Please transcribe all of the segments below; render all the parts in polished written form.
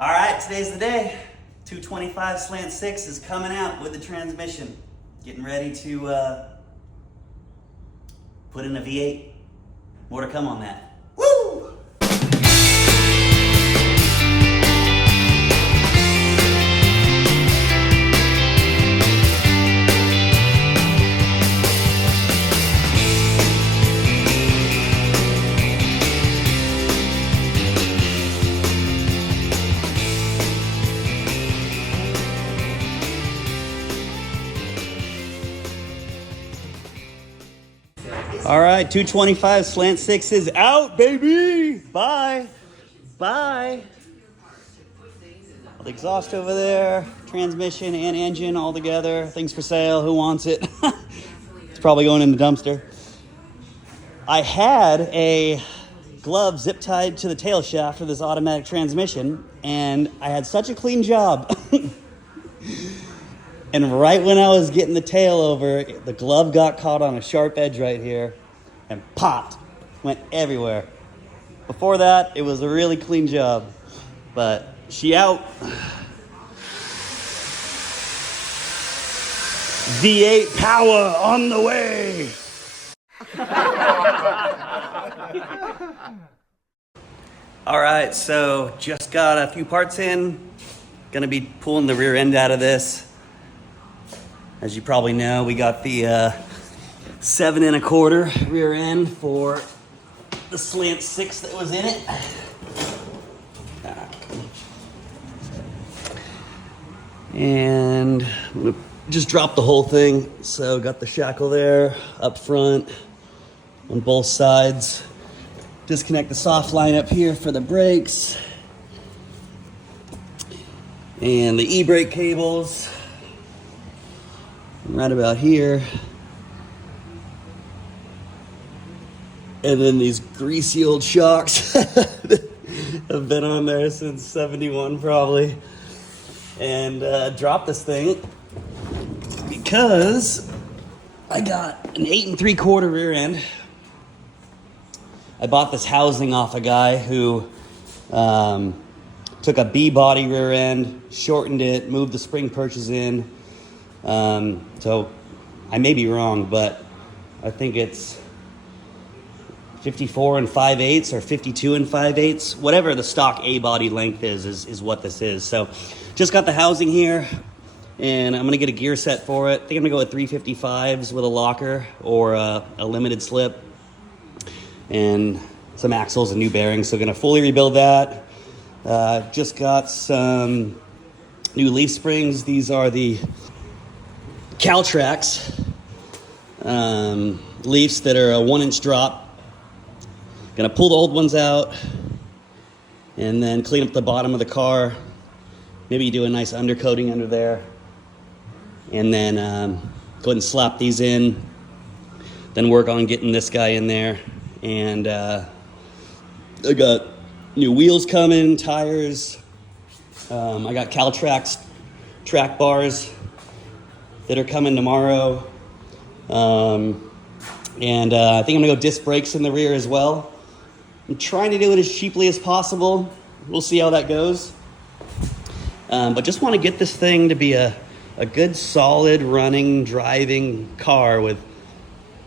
All right, today's the day. 225 slant 6 is coming out with the transmission. Getting ready to put in a V8. More to come on that. Woo! All right, 225 slant 6 is out, baby. Bye. Bye. All the exhaust over there, transmission and engine all together. Things for sale. Who wants it? It's probably going in the dumpster. I had a glove zip tied to the tail shaft of this automatic transmission, and I had such a clean job. And right when I was getting the tail over, the glove got caught on a sharp edge right here and popped, went everywhere. Before that, it was a really clean job, but she out. V8 power on the way. All right, so just got a few parts in. Gonna be pulling the rear end out of this. As you probably know, we got the 7 1/4 rear end for the slant 6 that was in it. And I'm gonna just drop the whole thing. So got the shackle there up front on both sides. Disconnect the soft line up here for the brakes. And the e-brake cables. Right about here. And then these greasy old shocks have been on there since 71 probably. And dropped this thing because I got an 8 3/4 rear end. I bought this housing off a guy who took a B body rear end, shortened it, moved the spring perches in. So I may be wrong, but I think it's 54 5/8 or 52 5/8. Whatever the stock A body length is what this is. So just got the housing here, and I'm gonna get a gear set for it. I think I'm gonna go with 355s with a locker or a limited slip and some axles and new bearings. So gonna fully rebuild that. Just got some new leaf springs. These are the Caltrax leaves that are a 1-inch drop. Gonna pull the old ones out and then clean up the bottom of the car. Maybe do a nice undercoating under there, and then go ahead and slap these in. Then work on getting this guy in there. And I got new wheels coming, tires. I got Caltrax track bars that are coming tomorrow. And I think I'm gonna go disc brakes in the rear as well. I'm trying to do it as cheaply as possible. We'll see how that goes. But just want to get this thing to be a good, solid, running, driving car with,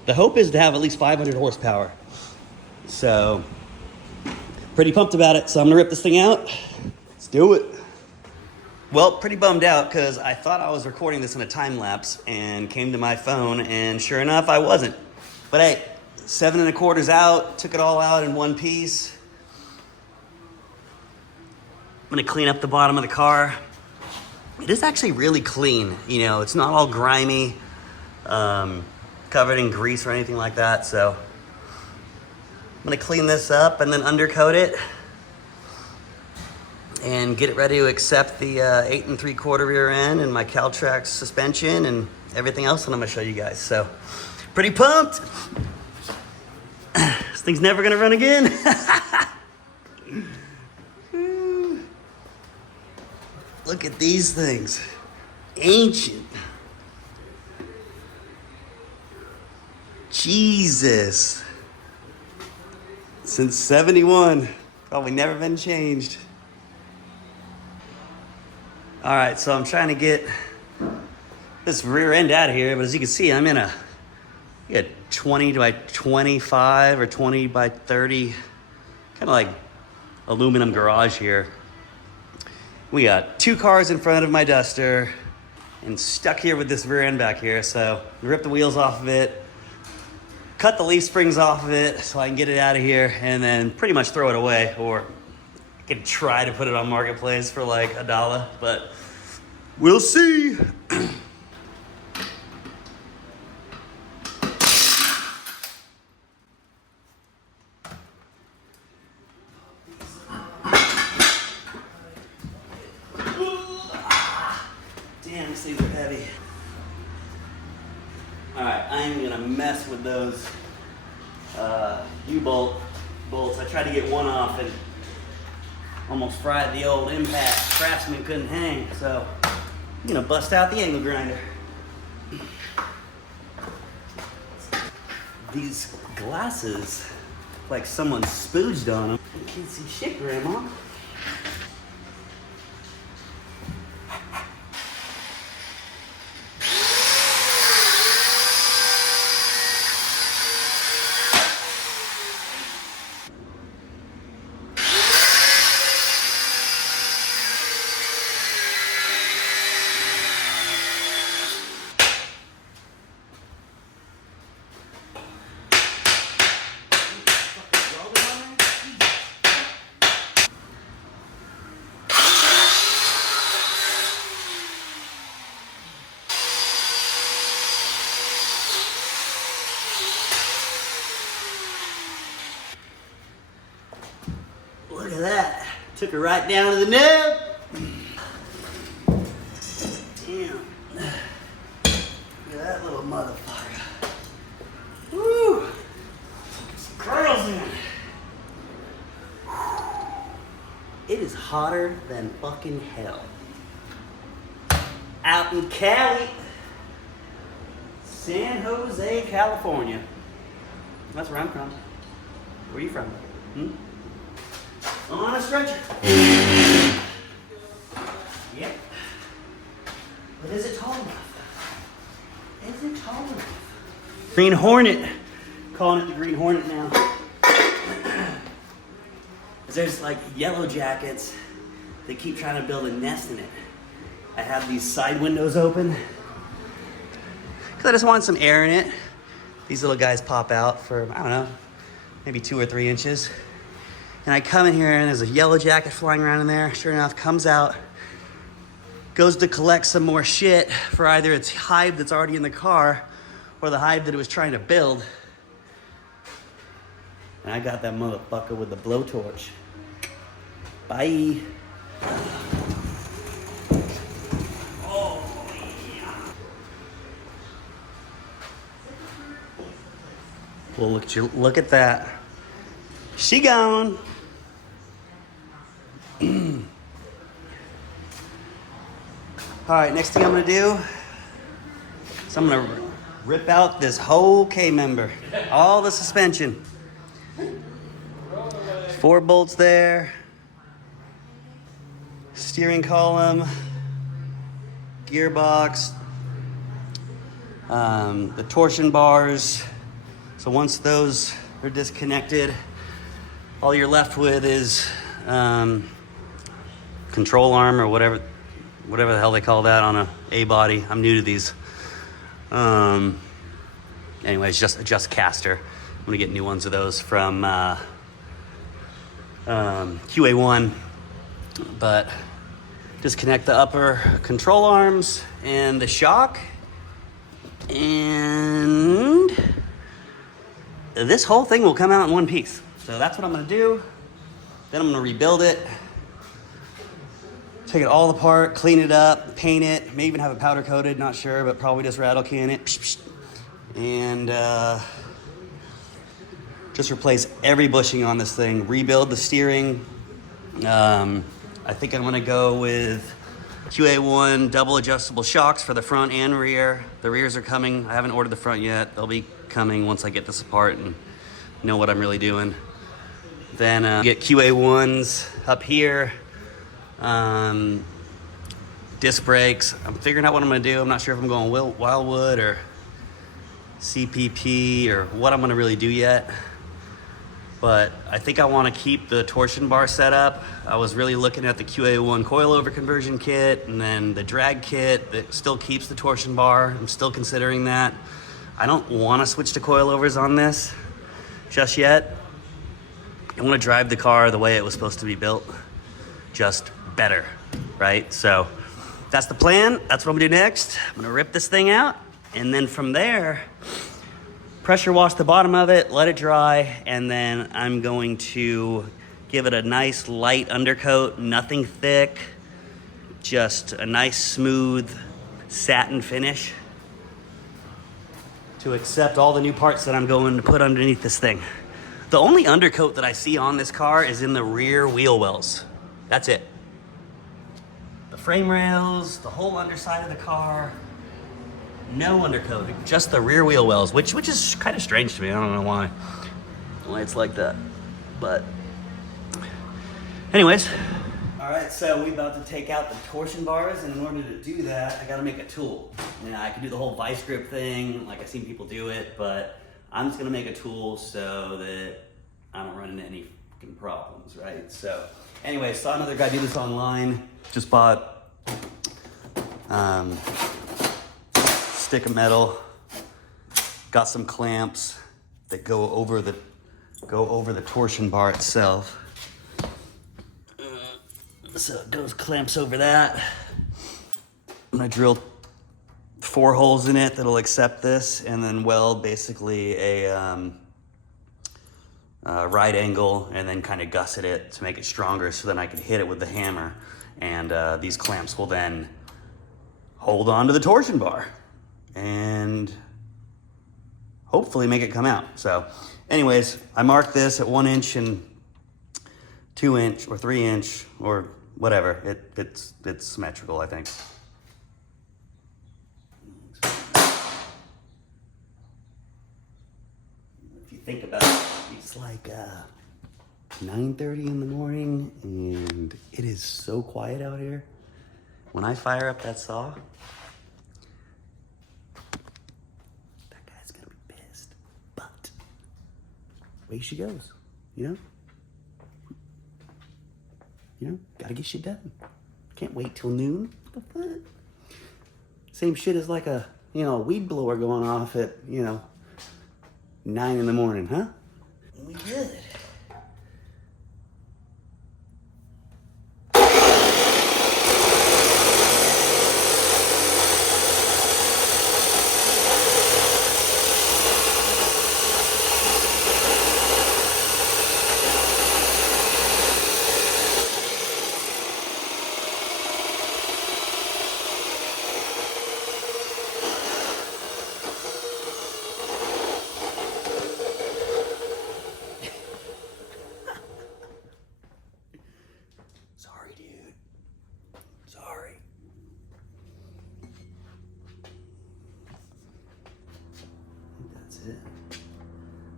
the hope is to have at least 500 horsepower. So, pretty pumped about it. So I'm gonna rip this thing out. Let's do it. Well, pretty bummed out because I thought I was recording this in a time lapse and came to my phone, and sure enough, I wasn't. But hey, 7 1/4's out, took it all out in one piece. I'm gonna clean up the bottom of the car. It is actually really clean. You know, it's not all grimy, covered in grease or anything like that. So I'm gonna clean this up and then undercoat it and get it ready to accept the 8 3/4 rear end and my Caltrax suspension and everything else that I'm gonna show you guys. So pretty pumped. This thing's never gonna run again. Look at these things. Ancient. Jesus. Since 71. Probably never been changed. All right, so I'm trying to get this rear end out of here, but as you can see, I'm in a 20 by 25 or 20 by 30, kind of like aluminum garage here. We got 2 cars in front of my Duster and stuck here with this rear end back here. So we ripped the wheels off of it, cut the leaf springs off of it so I can get it out of here and then pretty much throw it away, or I could try to put it on Marketplace for like $1, but we'll see. Damn, these things are heavy. All right, I am gonna mess with those U-bolt bolts. I tried to get one off and almost fried the old impact. Craftsman couldn't hang, so I'm gonna bust out the angle grinder. These glasses, like someone spooged on them. You can't see shit, Grandma. Look at that. Took her right down to the nub. Damn. Look at that little motherfucker. Woo. Some curls in it. It is hotter than fucking hell. Out in Cali. San Jose, California. That's where I'm from. Where are you from? On a stretcher. Yep. But is it tall enough? Is it tall enough? Green Hornet. Calling it the Green Hornet now. There's like yellow jackets. They keep trying to build a nest in it. I have these side windows open because I just want some air in it. These little guys pop out for, I don't know, maybe 2 or 3 inches. And I come in here and there's a yellow jacket flying around in there. Sure enough, comes out, goes to collect some more shit for either its hive that's already in the car or the hive that it was trying to build. And I got that motherfucker with the blowtorch. Bye. Oh, yeah. Well, look at that. She gone. All right, next thing I'm gonna do is I'm gonna rip out this whole K-member, all the suspension. 4 bolts there, steering column, gearbox, the torsion bars. So once those are disconnected, all you're left with is control arm or whatever the hell they call that on a A-body. I'm new to these. Anyways, just caster. I'm gonna get new ones of those from QA1, but disconnect the upper control arms and the shock, and this whole thing will come out in one piece. So that's what I'm gonna do. Then I'm gonna rebuild it, take it all apart, clean it up, paint it, may even have it powder coated, not sure, but probably just rattle can it. And just replace every bushing on this thing, rebuild the steering. I think I'm gonna go with QA1 double adjustable shocks for the front and rear. The rears are coming. I haven't ordered the front yet. They'll be coming once I get this apart and know what I'm really doing. Then get QA1s up here. disc brakes. I'm figuring out what I'm gonna do. I'm not sure if I'm going Wildwood or CPP or what I'm gonna really do yet. But I think I wanna keep the torsion bar set up. I was really looking at the QA1 coilover conversion kit and then the drag kit that still keeps the torsion bar. I'm still considering that. I don't wanna switch to coilovers on this just yet. I wanna drive the car the way it was supposed to be built, just better, right? So that's the plan. That's what I'm gonna do next. I'm gonna rip this thing out, and then from there, pressure wash the bottom of it, let it dry, and then I'm going to give it a nice light undercoat, nothing thick, just a nice smooth satin finish to accept all the new parts that I'm going to put underneath this thing. The only undercoat that I see on this car is in the rear wheel wells. That's it. The frame rails, the whole underside of the car, no undercoating, just the rear wheel wells, which is kind of strange to me. I don't know why it's like that, but anyways. All right, so we're about to take out the torsion bars, and in order to do that, I gotta make a tool. Now, I can do the whole vice grip thing, like I've seen people do it, but I'm just gonna make a tool so that I don't run into any fucking problems, right? So anyway, saw another guy do this online, just bought stick of metal, got some clamps that go over the torsion bar itself. So it goes clamps over that. I'm gonna drill 4 holes in it that'll accept this, and then weld basically a right angle, and then kind of gusset it to make it stronger, so then I can hit it with the hammer, and these clamps will then hold on to the torsion bar and hopefully make it come out. So anyways, I marked this at 1 inch and 2 inch or 3 inch or whatever. It's symmetrical, I think. If you think about it, it's like 9:30 in the morning, and it is so quiet out here. When I fire up that saw, that guy's gonna be pissed. But way she goes, you know? You know, gotta get shit done. Can't wait till noon. What the fuck? Same shit as like a, a weed blower going off at, 9 in the morning, huh? We good.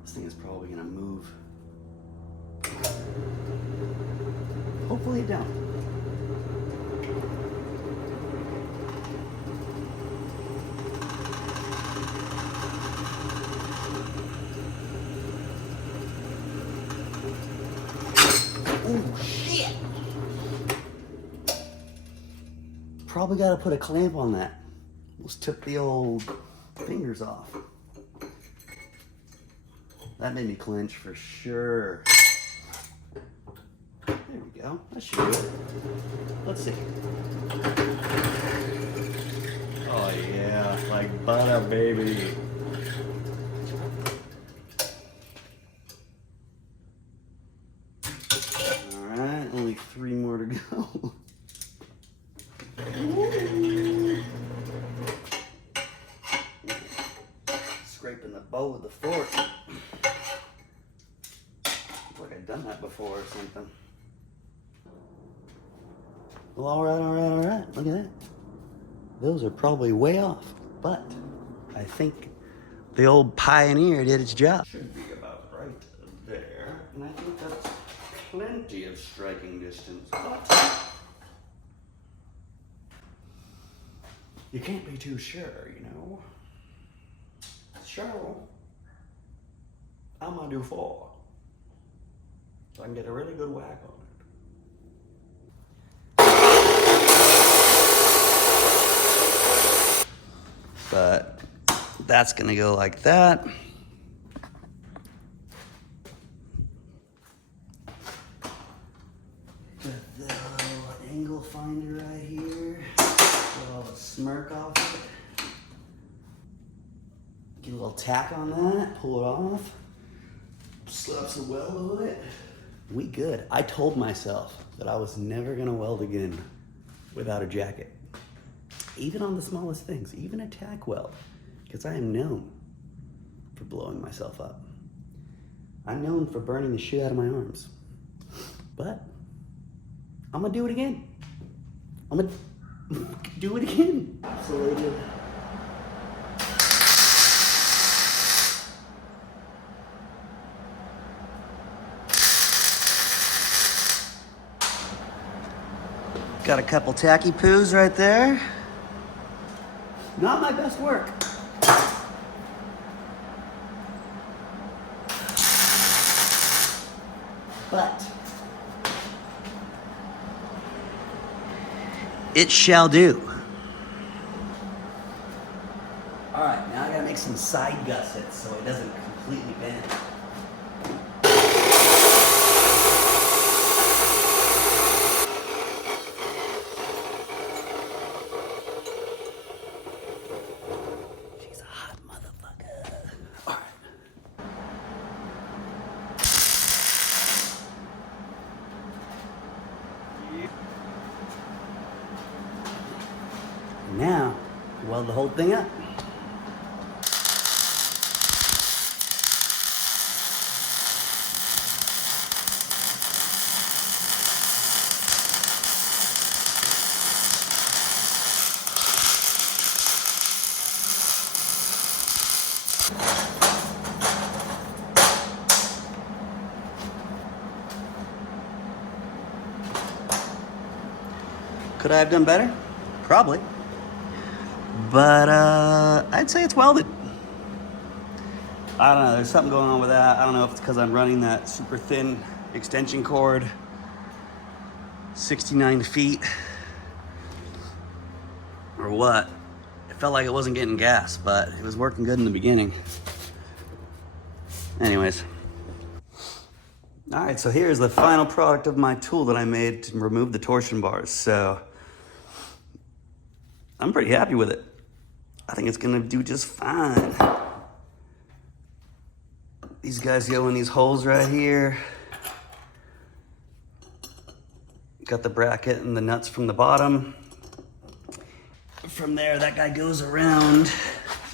This thing is probably gonna move. Hopefully it don't. Oh shit! Probably gotta put a clamp on that. Almost took the old fingers off. That made me clench for sure. There we go. That should do it. Let's see. Oh yeah, like butter, baby. All right, only 3 more to go. Scraping the bow with the fork. Like I've done that before or something. Well, all right. Look at that. Those are probably way off, but I think the old Pioneer did its job. Should be about right there, and I think that's plenty of striking distance. But you can't be too sure, you know? So, I'm gonna do 4. So I can get a really good whack on it. But that's gonna go like that. Got the little angle finder right here. Get a smirk off it. Get a little tack on that, pull it off. Slap some weld on it. We good. I told myself that I was never gonna weld again without a jacket. Even on the smallest things, even a tack weld, because I am known for blowing myself up. I'm known for burning the shit out of my arms. But I'm gonna do it again. I'm gonna do it again. So they did. Got a couple tacky poos right there. Not my best work. But it shall do. All right, now I gotta make some side gussets so it doesn't completely bend. Now, weld the whole thing up. Could I have done better? Probably. But I'd say it's welded. I don't know, there's something going on with that. I don't know if it's because I'm running that super thin extension cord, 69 feet, or what. It felt like it wasn't getting gas, but it was working good in the beginning. Anyways. All right, so here's the final product of my tool that I made to remove the torsion bars. So I'm pretty happy with it. I think it's gonna do just fine. These guys go in these holes right here. Got the bracket and the nuts from the bottom. From there, that guy goes around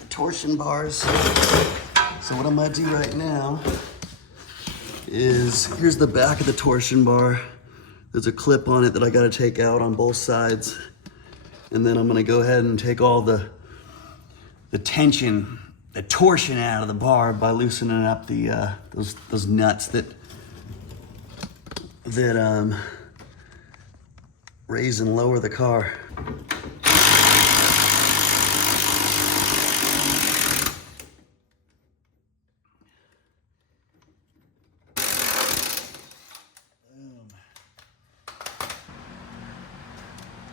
the torsion bars. So what I'm gonna do right now is, here's the back of the torsion bar. There's a clip on it that I gotta take out on both sides. And then I'm gonna go ahead and take all the tension, the torsion out of the bar by loosening up the those nuts that raise and lower the car.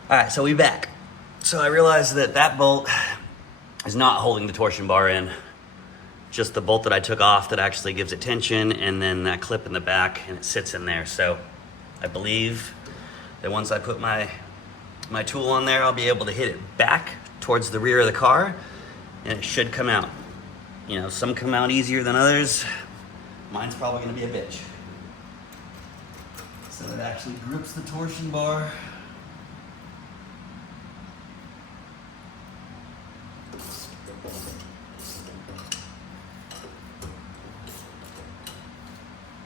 All right, so we back. So I realized that that bolt is not holding the torsion bar in. Just the bolt that I took off that actually gives it tension, and then that clip in the back, and it sits in there. So I believe that once I put my tool on there, I'll be able to hit it back towards the rear of the car, and it should come out. You know, some come out easier than others. Mine's probably gonna be a bitch. So it actually grips the torsion bar.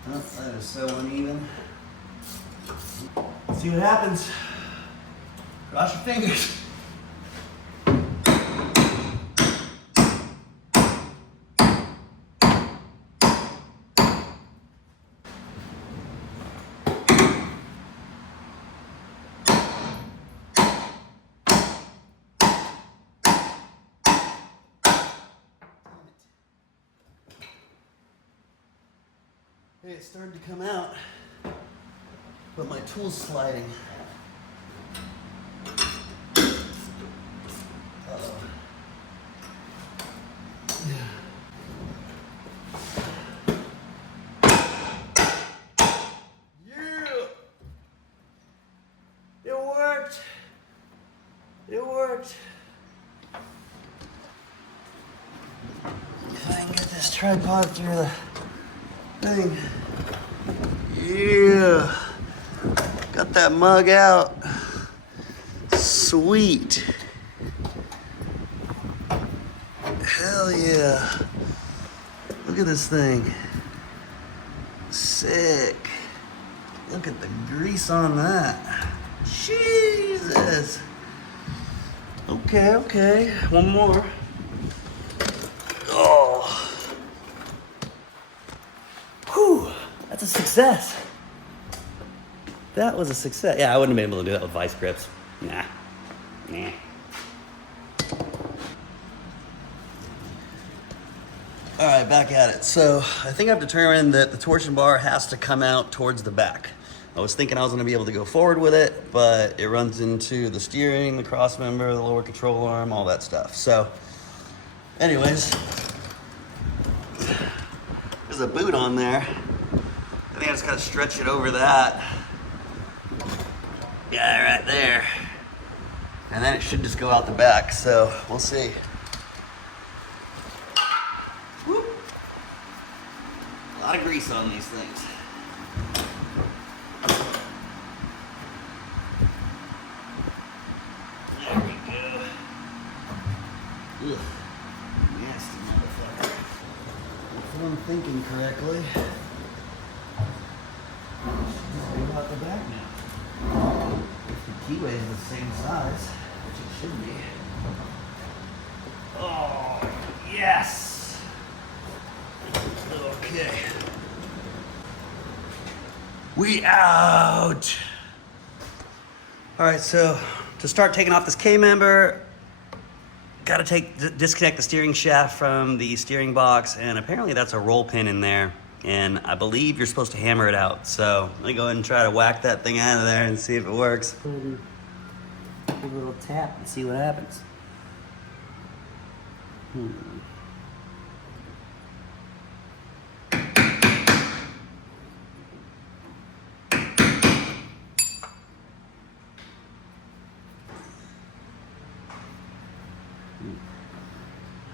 Oh, that is so uneven. Let's see what happens. Cross your fingers. Hey, it's starting to come out, but my tool's sliding. Uh-oh. Yeah. Yeah! It worked! It worked! If I can get this tripod through the thing. Yeah! Got that mug out. Sweet. Hell yeah. Look at this thing. Sick. Look at the grease on that. Jesus. Okay. One more. Oh. Whew. That's a success. That was a success. Yeah, I wouldn't have been able to do that with vice grips. Nah. All right, back at it. So I think I've determined that the torsion bar has to come out towards the back. I was thinking I was gonna be able to go forward with it, but it runs into the steering, the cross member, the lower control arm, all that stuff. So anyways, there's a boot on there. I think I just gotta stretch it over that. Yeah, right there. And then it should just go out the back, so we'll see. Whoop. A lot of grease on these things. There we go. Ugh. Nasty motherfucker. If I'm thinking correctly, should go out the back now. If the keyway is the same size, which it should be. Oh, yes! Okay. We out! Alright, so to start taking off this K-member, gotta disconnect the steering shaft from the steering box, and apparently that's a roll pin in there. And I believe you're supposed to hammer it out. So let me go ahead and try to whack that thing out of there and see if it works. Give a little tap and see what happens.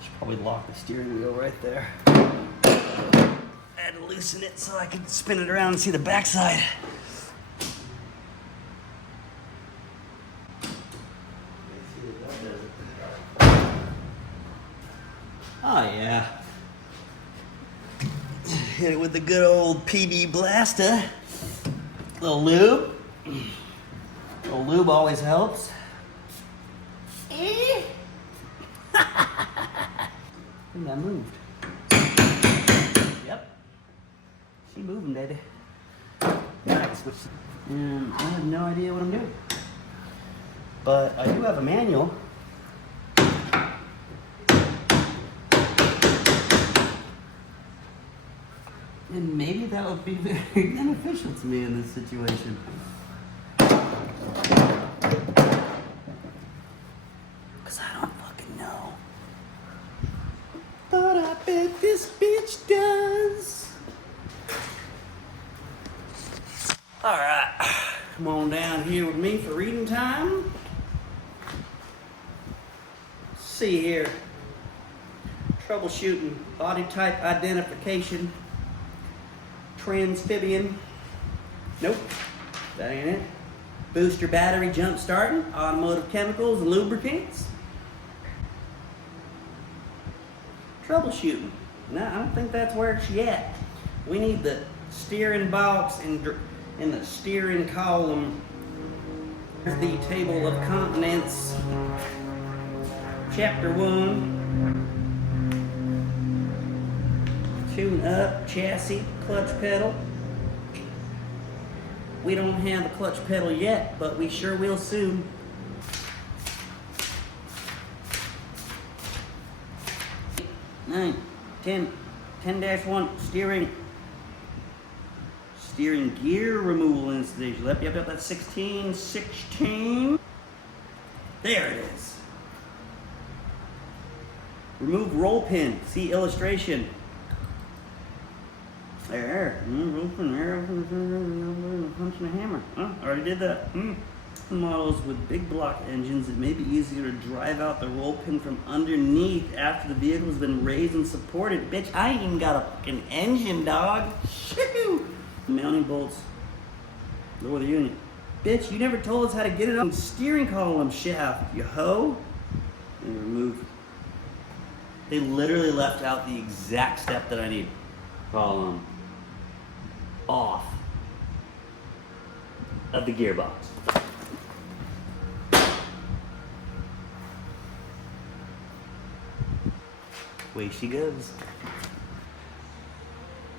Should probably lock the steering wheel right there. I had to loosen it so I could spin it around and see the backside. Oh yeah. Hit it with the good old PB Blaster. Little lube. Little lube always helps. I think that moved. Yep. She moving, baby. Now I can switch. And I have no idea what I'm doing. But I do have a manual. And maybe that would be very beneficial to me in this situation. Because I don't fucking know. But I bet this bitch does. Alright, come on down here with me for reading time. Let's see here. Troubleshooting, body type identification. Transphibian. Nope, that ain't it. Booster battery jump starting, automotive chemicals and lubricants. Troubleshooting. No, I don't think that's where it's yet. We need the steering box and the steering column. Here's the table of contents. Chapter 1. Tune up, chassis, clutch pedal. We don't have a clutch pedal yet, but we sure will soon. Nine, 10, 10-1, steering. steering gear removal installation. Yep, that's 16. There it is. Remove roll pin. See illustration. There. Punching a hammer. Already did that. Models with big block engines, it may be easier to drive out the roll pin from underneath after the vehicle's been raised and supported. Bitch, I ain't even got a fucking engine, dog. Shoo! Mounting bolts. Lower the unit. Bitch, you never told us how to get it on the steering column shaft, you hoe. And remove. They literally left out the exact step that I need. Column off of the gearbox. Way she goes.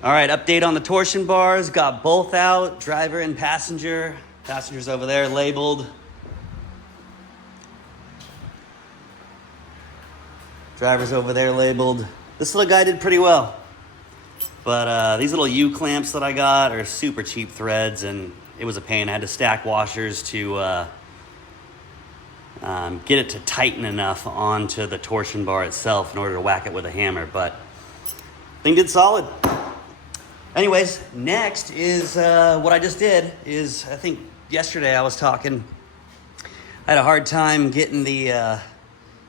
All right, update on the torsion bars. Got both out, driver and passenger. Passenger's over there labeled. Driver's over there labeled. This little guy did pretty well. But these little U-clamps that I got are super cheap threads, and it was a pain. I had to stack washers to get it to tighten enough onto the torsion bar itself in order to whack it with a hammer, but thing did solid. Anyways, next is what I just did is, I think yesterday I was talking, I had a hard time getting the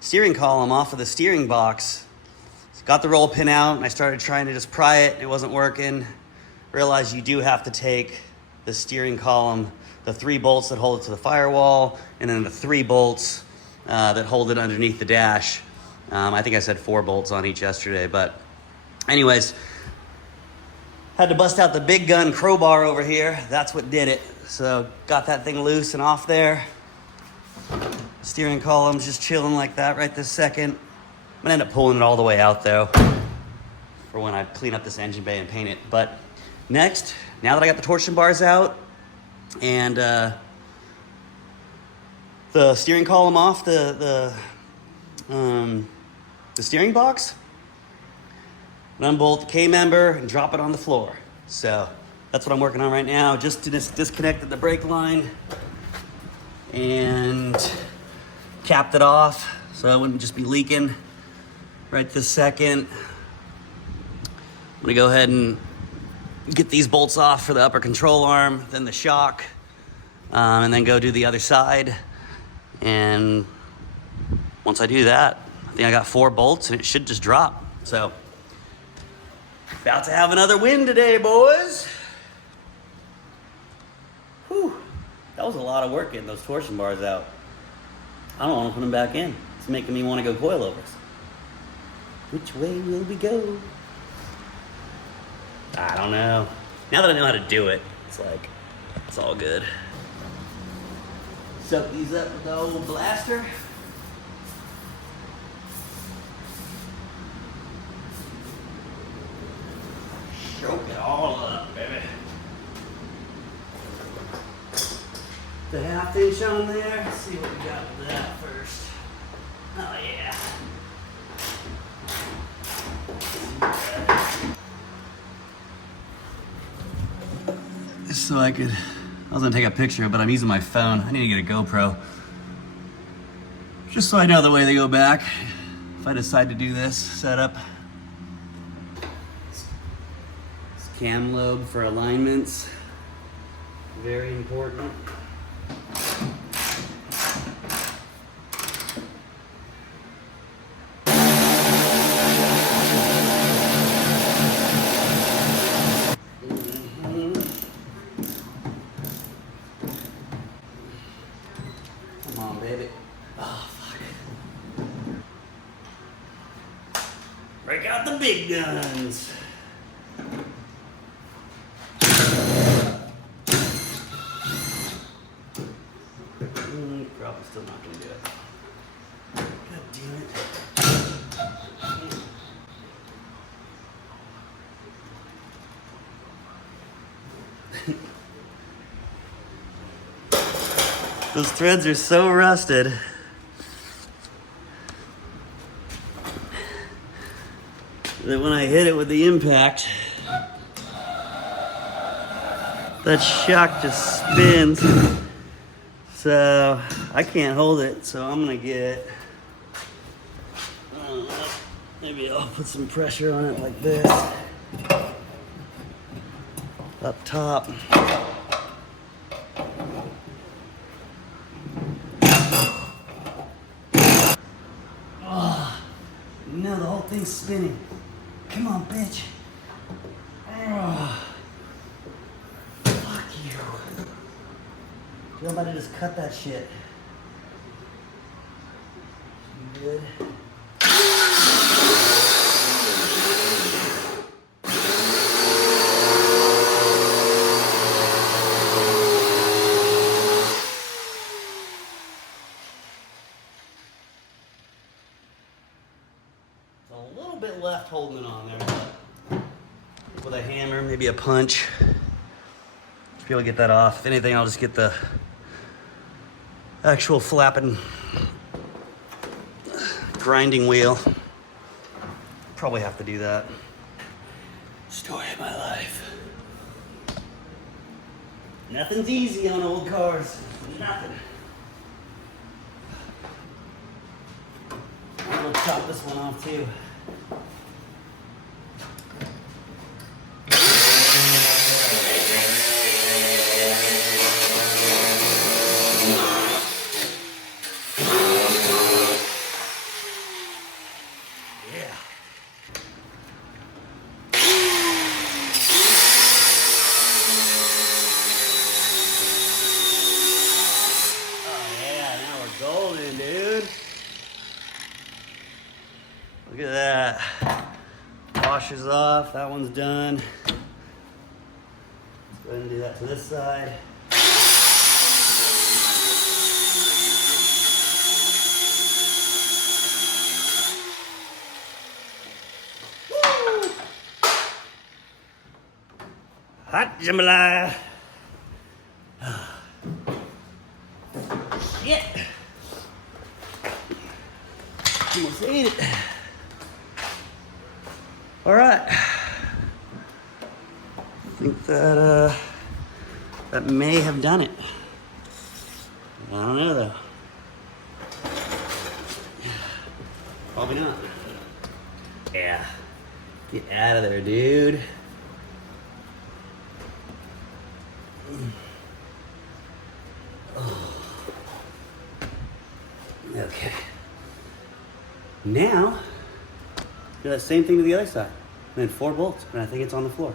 steering column off of the steering box. Got the roll pin out and I started trying to just pry it. It wasn't working. Realized you do have to take the steering column, the 3 bolts that hold it to the firewall, and then the 3 bolts that hold it underneath the dash. I think I said 4 bolts on each yesterday, but anyways, had to bust out the big gun crowbar over here. That's what did it. So got that thing loose and off there. Steering column's just chilling like that right this second. I'm gonna end up pulling it all the way out though for when I clean up this engine bay and paint it. But next, now that I got the torsion bars out and the steering column off the steering box, unbolt the K-member and drop it on the floor. So that's what I'm working on right now. Just disconnected the brake line and capped it off so it wouldn't just be leaking right this second. I'm gonna go ahead and get these bolts off for the upper control arm, then the shock, and then go do the other side. And once I do that, I think I got 4 bolts and it should just drop. So, about to have another win today, boys. Whew, that was a lot of work getting those torsion bars out. I don't want to put them back in. It's making me want to go coilovers. Which way will we go? I don't know. Now that I know how to do it, it's like, it's all good. Soak these up with the old blaster. Soak it all up, baby. The 1/2 inch on there. Let's see what we got with that first. Oh yeah. So I was gonna take a picture, but I'm using my phone. I need to get a GoPro. Just so I know the way they go back if I decide to do this setup. This cam lobe for alignments, very important. Come on, baby. Oh, fuck. Break out the big guns. Probably still not gonna do it. God damn it. Those threads are so rusted. That when I hit it with the impact, That shock just spins. So I can't hold it, so I'm gonna get, maybe I'll put some pressure on it like this. Up top. Oh, no, the whole thing's spinning. Come on, bitch. Oh, fuck you. Feel about to just cut that shit. Good. A little bit left holding it on there. With a hammer, maybe a punch. Should be able to get that off. If anything, I'll just get the actual flapping grinding wheel. Probably have to do that. Story of my life. Nothing's easy on old cars. Nothing. We'll chop this one off too. Golden, dude. Look at that. Washes off. That one's done. Let's go ahead and do that to this side. Woo! Hot jambalaya. Shit. Almost ate it. All right. I think that that may have done it. I don't know though. Probably not. Yeah. Get out of there, dude. Oh. Okay. Now, do that same thing to the other side. And then 4 bolts, and I think it's on the floor.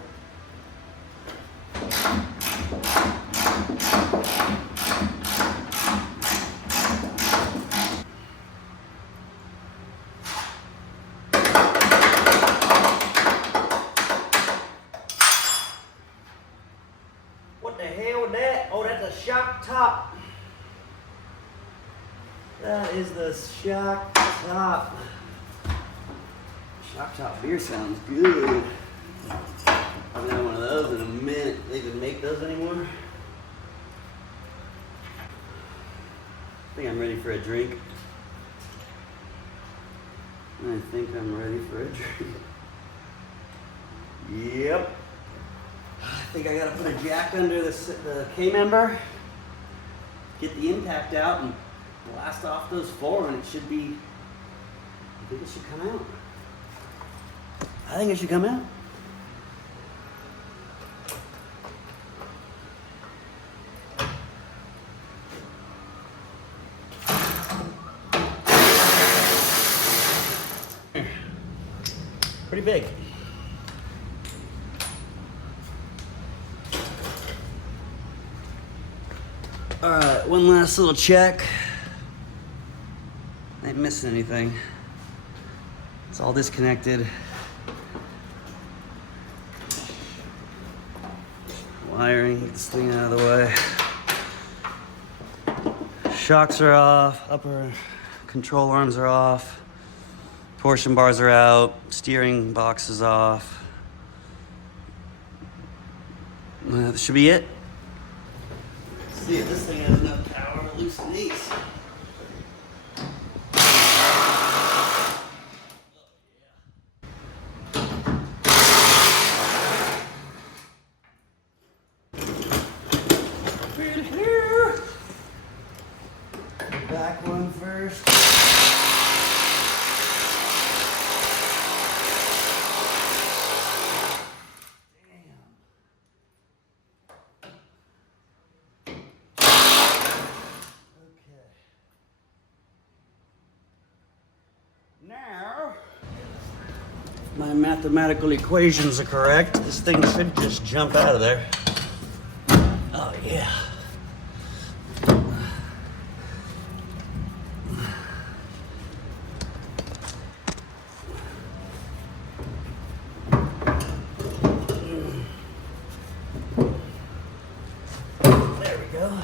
What the hell was that? Oh, that's a shock top. That is the shock top. Shock top beer sounds good. I haven't had one of those in a minute. They even make those anymore. I think I'm ready for a drink. I think I'm ready for a drink. Yep. I think I gotta put a jack under the K-member, get the impact out, and blast off those 4, and it should be, I think it should come out. I think it should come out. Pretty big. All right, one last little check. Ain't missing anything. It's all disconnected. Wiring, get this thing out of the way. Shocks are off, upper control arms are off, torsion bars are out, steering box is off. That should be it. Let's see if this thing has enough power to loosen these. back one first. Now, if my mathematical equations are correct, this thing should just jump out of there. Oh yeah. There we go.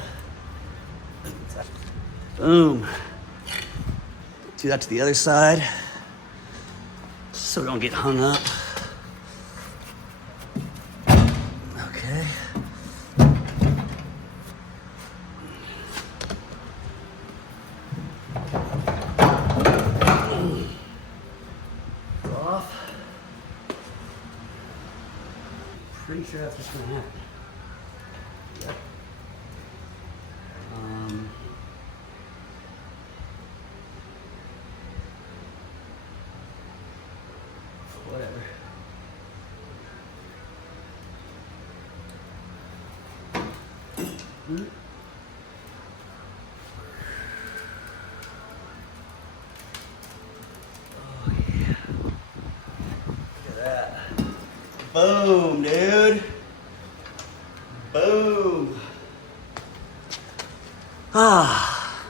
Boom. Do that to the other side so we don't get hung up. Okay. Off. Pretty sure that's what's gonna happen. Yep. Whatever. Oh yeah. Look at that. Boom, dude. Boom. Ah.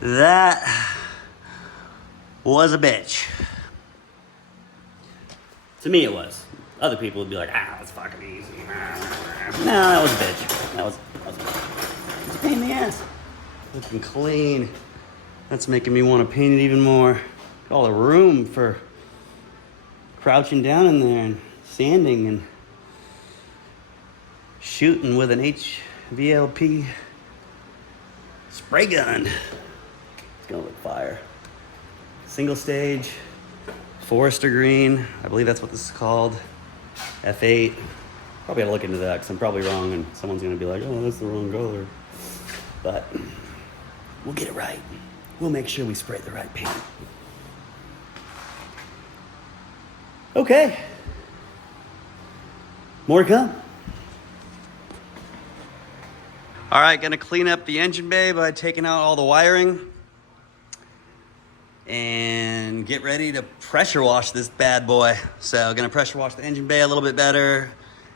That was a bitch. To me, it was. Other people would be like, that's fucking easy. No, that was a bitch. That was a pain in the ass. Looking clean. That's making me want to paint it even more. All the room for crouching down in there and sanding and shooting with an HVLP spray gun. It's gonna look fire. Single stage. Forester green, I believe that's what this is called. F8. Probably gotta look into that because I'm probably wrong and someone's gonna be like, oh, that's the wrong color. But we'll get it right. We'll make sure we spray the right paint. Okay. More to come. All right, gonna clean up the engine bay by taking out all the wiring and get ready to pressure wash this bad boy. So gonna pressure wash the engine bay a little bit better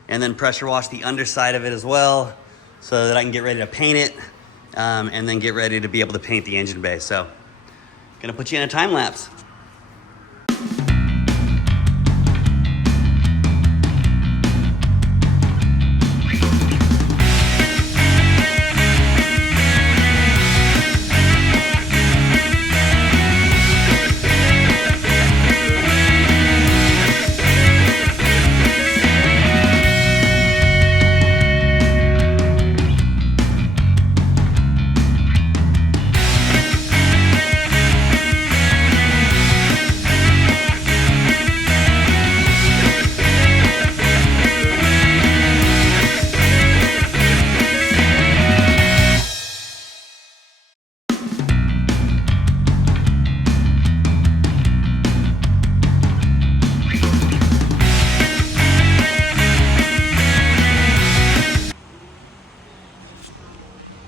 and then pressure wash the underside of it as well so that I can get ready to paint it and then get ready to be able to paint the engine bay. So gonna put you in a time lapse.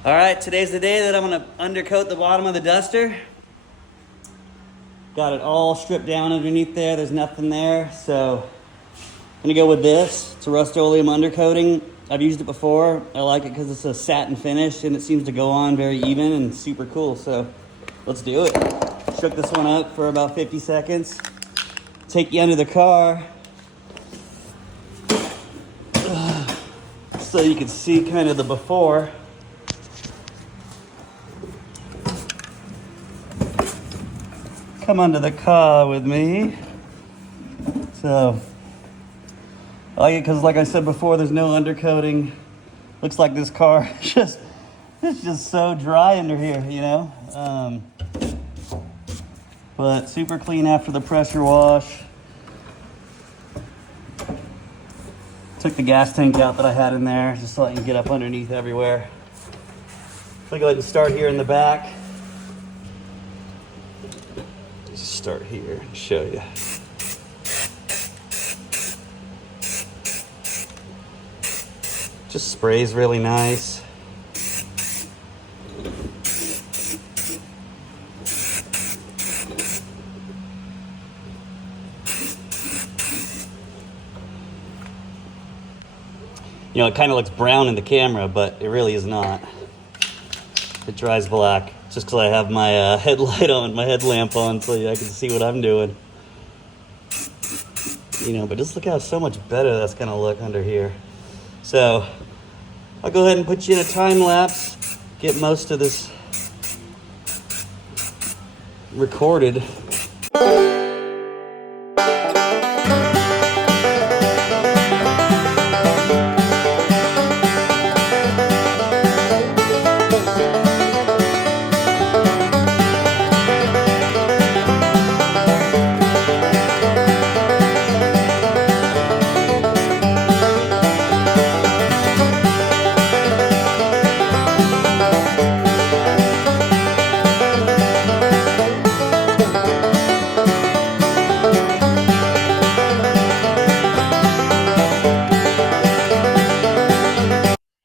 All right, today's the day that I'm gonna undercoat the bottom of the duster. Got it all stripped down underneath there. There's nothing there, so I'm gonna go with this. It's a Rust-Oleum undercoating. I've used it before. I like it because it's a satin finish and it seems to go on very even and super cool, so let's do it. Shook this one up for about 50 seconds. Take you under the car so you can see kind of the before. Come under the car with me. So I like it because, like I said before, there's no undercoating. Looks like this car it's just so dry under here, you know. But super clean after the pressure wash. Took the gas tank out that I had in there just so I can get up underneath everywhere. So I go ahead and start here in the back. Just start here and show you. Just sprays really nice. You know, it kind of looks brown in the camera, but it really is not. It dries black just because I have my headlight on, my headlamp on, so I can see what I'm doing. You know, but just look how so much better that's gonna look under here. So I'll go ahead and put you in a time lapse, get most of this recorded.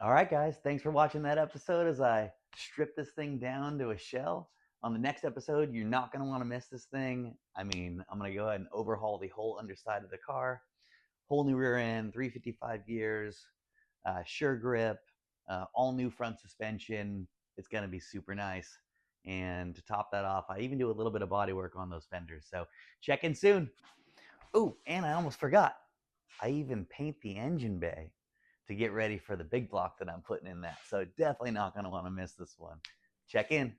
All right, guys, thanks for watching that episode as I strip this thing down to a shell. On the next episode, you're not going to want to miss this thing. I mean, I'm going to go ahead and overhaul the whole underside of the car. Whole new rear end, 355 gears, sure grip, all new front suspension. It's going to be super nice. And to top that off, I even do a little bit of body work on those fenders. So check in soon. Oh, and I almost forgot. I even paint the engine bay to get ready for the big block that I'm putting in that. So definitely not going to want to miss this one. Check in.